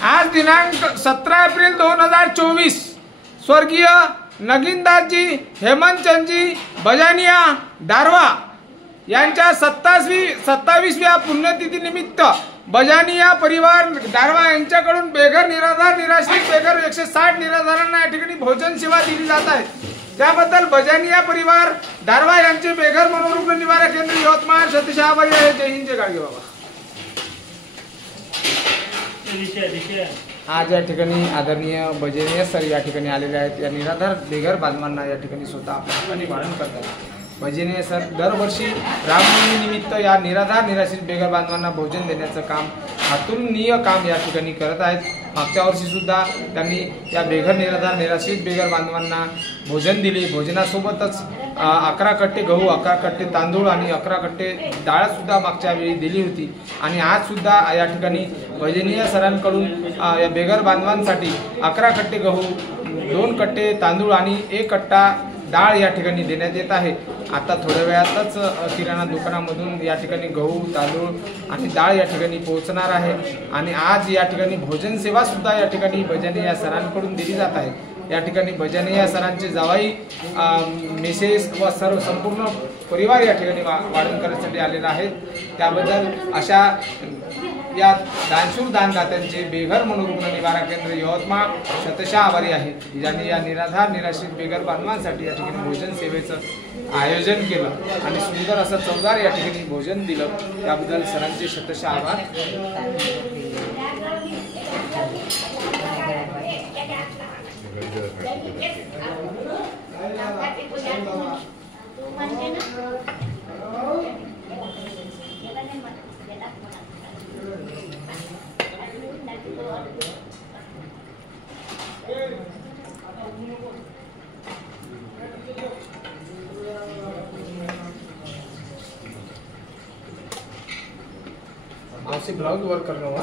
आज दिनांक 17 एप्रिल 2024 स्वर्गीय नगीनदासजी हेमंतचंदजी बजानिया दारवा यांच्या 27व्या पुण्यतिथी निमित्त बजानिया परिवार दारवा यांच्याकडून बेघर निराधार निराश्रित बेघर 160 निराधारांना या ठिकाणी भोजन सेवा दिली जात आहे। त्याबद्दल बजानिया परिवार दारवा यांचे बेघर मनोरुग्ण निवारण केंद्र यवतमाळ सतीश आभारी आहे। जय हिंद, जय गाडगे बाबा। आज या ठिकाणी आदरणीय बजानिया सर या ठिकाणी आलेले आहेत। या निराधार बेघर बांधवांना या ठिकाणी स्वतः आपल्या निवारण करतात। बजानिया सर दरवर्षी रामनवमी निमित्त या निराधार निराश्रित बेघर बांधवांना भोजन देण्याचं काम अतुलनीय काम या ठिकाणी करत आहेत। मागच्या वर्षी सुद्धा त्यांनी या बेघर निराधार निराश्रित बेघर बांधवांना भोजन दिले। भोजनासोबतच 11 कट्टे गहू, 11 कट्टे तांदूळ आणि 11 कट्टे डाळ सुद्धा मागच्या वेळी दिली होती। आणि आज सुद्धा या ठिकाणी बजानिया सरांकडून या बेघर बांधवांसाठी 11 कट्टे गहू, 2 कट्टे तांदूळ आणि 1 कट्टा डाळ या ठिकाणी देण्यात येत आहे। आता थोड्या वेळातच किराणा दुकानामधून या ठिकाणी गहू, तांदूळ आणि डाळ या ठिकाणी पोहोचणार आहे। आणि आज या ठिकाणी भोजन सेवा सुद्धा या ठिकाणी बजानिया सरांकडून दिली जात आहे। या ठिकाणी बजानिया सरांचे जावाई, मिसेस व सर्व संपूर्ण परिवार या ठिकाणी वाढण करण्यासाठी आलेला आहे। त्याबद्दल अशा या दानशूर दानदात्यांचे बेघर मनोरुग्ण निवारण केंद्र यवतमाळ शतशः आभारी आहे, ज्यांनी या निराधार निराश्रित बेघर बांधवांसाठी या ठिकाणी भोजन सेवेचं आयोजन केलं आणि सुंदर असं चवदार या ठिकाणी भोजन दिलं। त्याबद्दल सरांचे शतशः आभार। आपसे ब्लाउज वर्क करना हुआ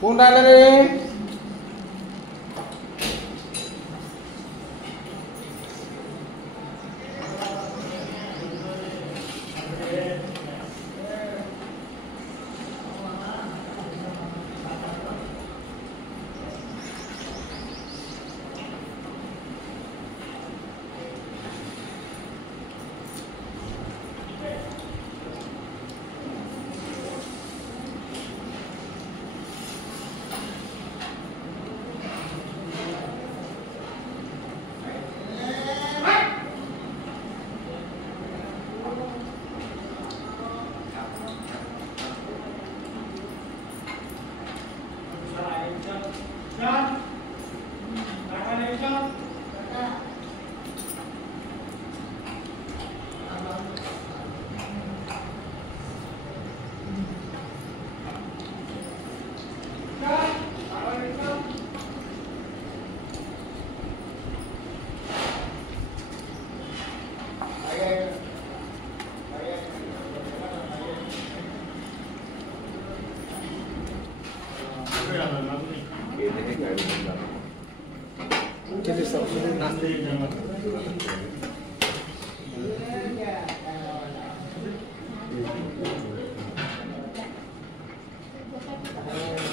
कोण राहिलं रे?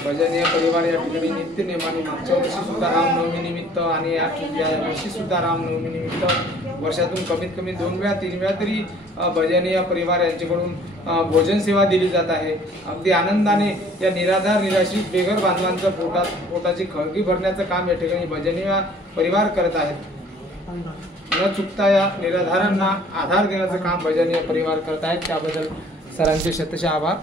बजानिया परिवार या ठिकाणी नित्य नेमाने मागच्या वर्षी सुद्धा रामनवमी निमित्त आणि या वर्षी सुद्धा रामनवमी निमित्त वर्षातून कमीत कमी 2 वेळा 3 वेळा तरी भजनीय परिवार यांच्याकडून भोजन सेवा दिली जात आहे। अगदी आनंदाने या निराधार निराश्रित बेघर बांधवांचं पोटाची खळगी भरण्याचं काम या ठिकाणी भजनीय परिवार करत आहेत। न चुकता या निराधारांना आधार देण्याचं काम भजनीय परिवार करत आहेत, त्याबद्दल सरांचे शतशः आभार।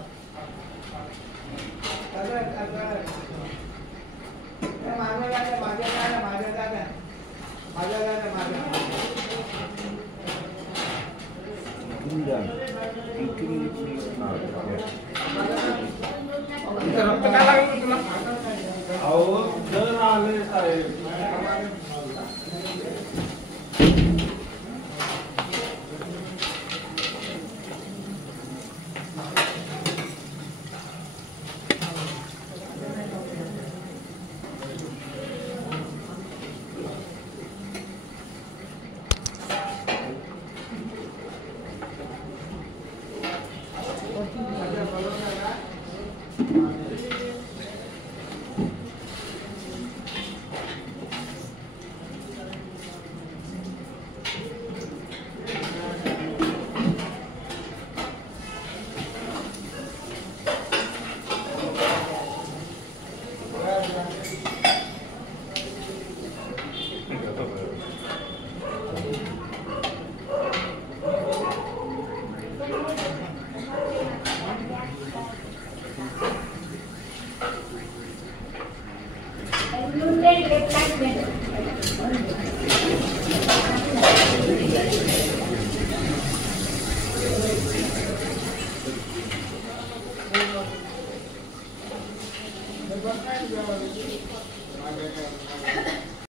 रक्त काय लागलं तुला? अहो जर आले साहेब